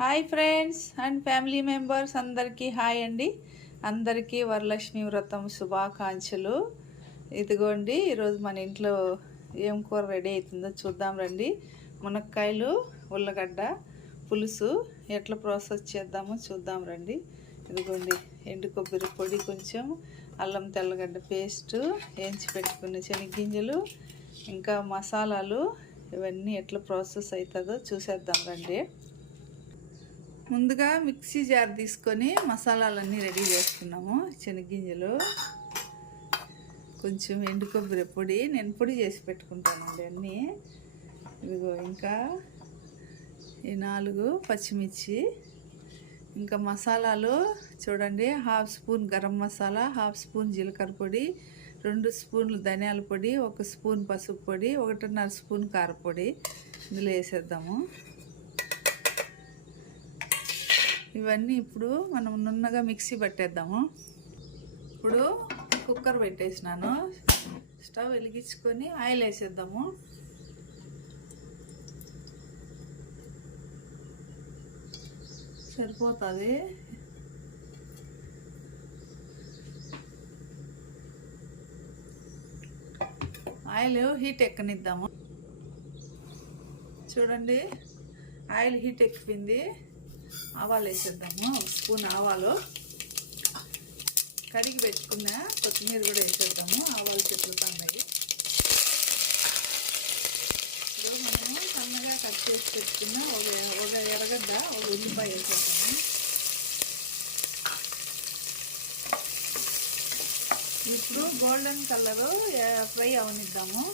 Hi friends and family members అందరికీ hi అండి. అందరికీ వరలక్ష్మి వ్రతం శుభాకాంక్షలు. ఇదిగోండి ఈరోజు మన ఇంట్లో ఏం కూర రెడీ అవుతుందో చూద్దాం రండి. మునక్కాయలు, ఉల్లగడ్డ పులుసు ఎట్లా ప్రాసెస్ చేద్దామో చూద్దాం రండి. ఇదిగోండి ఎండు కొబ్బరి పొడి, కొంచెం అల్లం తెల్లగడ్డ పేస్టు, వేయించి పెట్టుకున్న శనగ్గింజలు, ఇంకా మసాలాలు, ఇవన్నీ ఎట్లా ప్రాసెస్ అవుతుందో చూసేద్దాం రండి. ముందుగా మిక్సీ జార్ తీసుకొని మసాలాలన్నీ రెడీ చేసుకున్నాము. శనగ్గింజలు, కొంచెం ఎండు కొబ్బరి పొడి, నేను పొడి చేసి పెట్టుకుంటానండి అన్నీ. ఇదిగో ఇంకా ఈ 4 పచ్చిమిర్చి, ఇంకా మసాలాలు చూడండి. 1/2 స్పూన్ గరం మసాలా, 1/2 స్పూన్ జీలకర్ర పొడి, 2 స్పూన్లు ధనియాల పొడి, 1 స్పూన్ పసుపు పొడి, 1.5 స్పూన్ కారపొడి ఇందులో వేసేద్దాము. ఇవన్నీ ఇప్పుడు మనం నున్నగా మిక్సీ పట్టేద్దాము. ఇప్పుడు కుక్కర్ పెట్టేసినాను, స్టవ్ వెలిగించుకొని ఆయిల్ వేసేద్దాము. సరిపోతుంది. ఆయిల్ హీట్ ఎక్కనిద్దాము. చూడండి ఆయిల్ హీట్ ఎక్కింది. ఆవాలు వేసేద్దాము. 1 స్పూన్ ఆవాలు, కడిగి పెట్టుకున్న కొత్తిమీర కూడా వేసేద్దాము. ఆవాలు చెట్లుతున్నాయి. ఇప్పుడు మనము సన్నగా కట్ చేసి పెట్టుకున్న ఒక ఎర్రగడ్డ, ఒక ఉల్లిపాయ వేసేద్దాము. ఇప్పుడు గోల్డెన్ కలరు ఫ్రై అవనిద్దాము.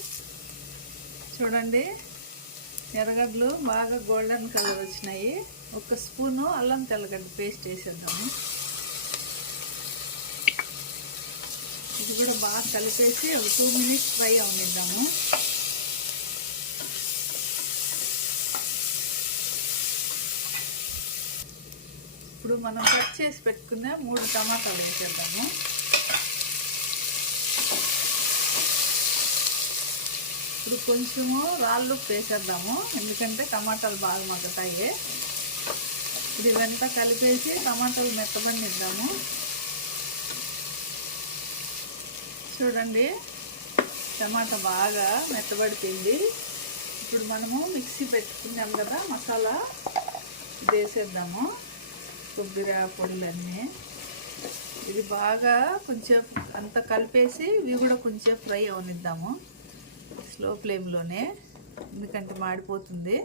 చూడండి ఎర్రగడ్డలు బాగా గోల్డెన్ కలర్ వచ్చినాయి. 1 స్పూను అల్లం తెల్లగడ్డ పేస్ట్ వేసేద్దాము. ఇది కూడా బాగా కలిపేసి ఒక 2 మినిట్స్ ఫ్రై అవనిద్దాము. ఇప్పుడు మనం కట్ చేసి పెట్టుకున్న 3 టమాటాలు వేసేద్దాము. ఇప్పుడు కొంచెము రాళ్ళు వేసేద్దాము, ఎందుకంటే టమాటాలు బాగా మగ్గుతాయి. ఇది ఇవంతా కలిపేసి టమాటాలు మెత్తబడిద్దాము. చూడండి టమాటా బాగా మెత్తబడిపోయింది. ఇప్పుడు మనము మిక్సీ పెట్టుకున్నాం కదా మసాలా, ఇది వేసేద్దాము. కొబ్బరి పొడులన్నీ ఇది బాగా కొంచెం అంతా కలిపేసి ఇవి కూడా కొంచెం ఫ్రై అవనిద్దాము స్లో ఫ్లేమ్లోనే, ఎందుకంటే మాడిపోతుంది.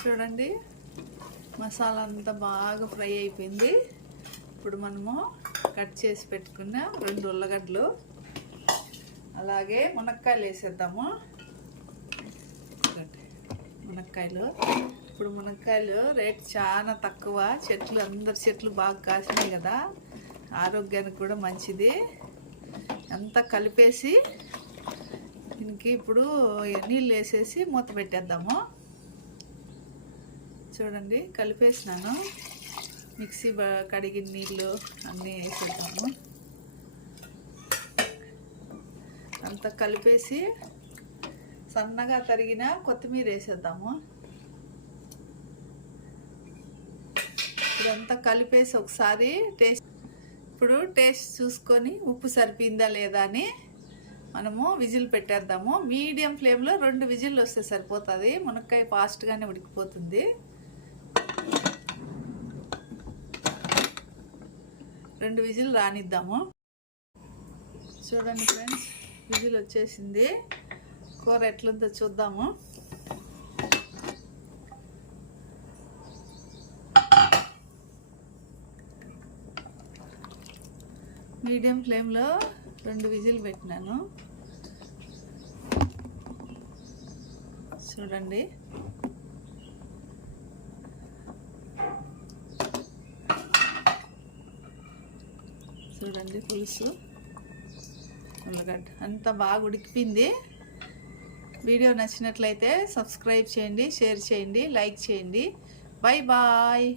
చూడండి మసాలా అంతా బాగా ఫ్రై అయిపోయింది. ఇప్పుడు మనము కట్ చేసి పెట్టుకున్న 2 ఉల్లగడ్డలు, అలాగే మునక్కాయలు వేసేద్దాము. మునక్కాయలు, ఇప్పుడు మునక్కాయలు రేట్ చాలా తక్కువ. అందరి చెట్లు బాగా కాసినాయి కదా, ఆరోగ్యానికి కూడా మంచిది. అంతా కలిపేసి దీనికి ఇప్పుడు నీళ్ళు వేసేసి మూత పెట్టేద్దాము. చూడండి కలిపేసినాను. మిక్సీ కడిగిన నీళ్ళు అన్నీ వేసేద్దాము. అంతా కలిపేసి సన్నగా తరిగిన కొత్తిమీర వేసేద్దాము. ఇదంతా కలిపేసి ఒకసారి టేస్ట్ చూసుకొని ఉప్పు సరిపోయిందా లేదా అని మనము విజిల్ పెట్టేద్దాము. మీడియం ఫ్లేమ్లో 2 విజిల్లు వస్తే సరిపోతుంది. మునక్కాయ ఫాస్ట్గానే ఉడికిపోతుంది. 2 విజిల్ రానిద్దాము. చూడండి ఫ్రెండ్స్, విజిల్ వచ్చేసింది. కూర ఎట్లుందో చూద్దాము. మీడియం ఫ్లేమ్లో 2 విజిల్ పెట్టినాను. చూడండి పులుసు, ఉల్లగడ్డ అంతా బాగా ఉడికిపోయింది. వీడియో నచ్చినట్లయితే సబ్స్క్రైబ్ చేయండి, షేర్ చేయండి, లైక్ చేయండి. Bye bye.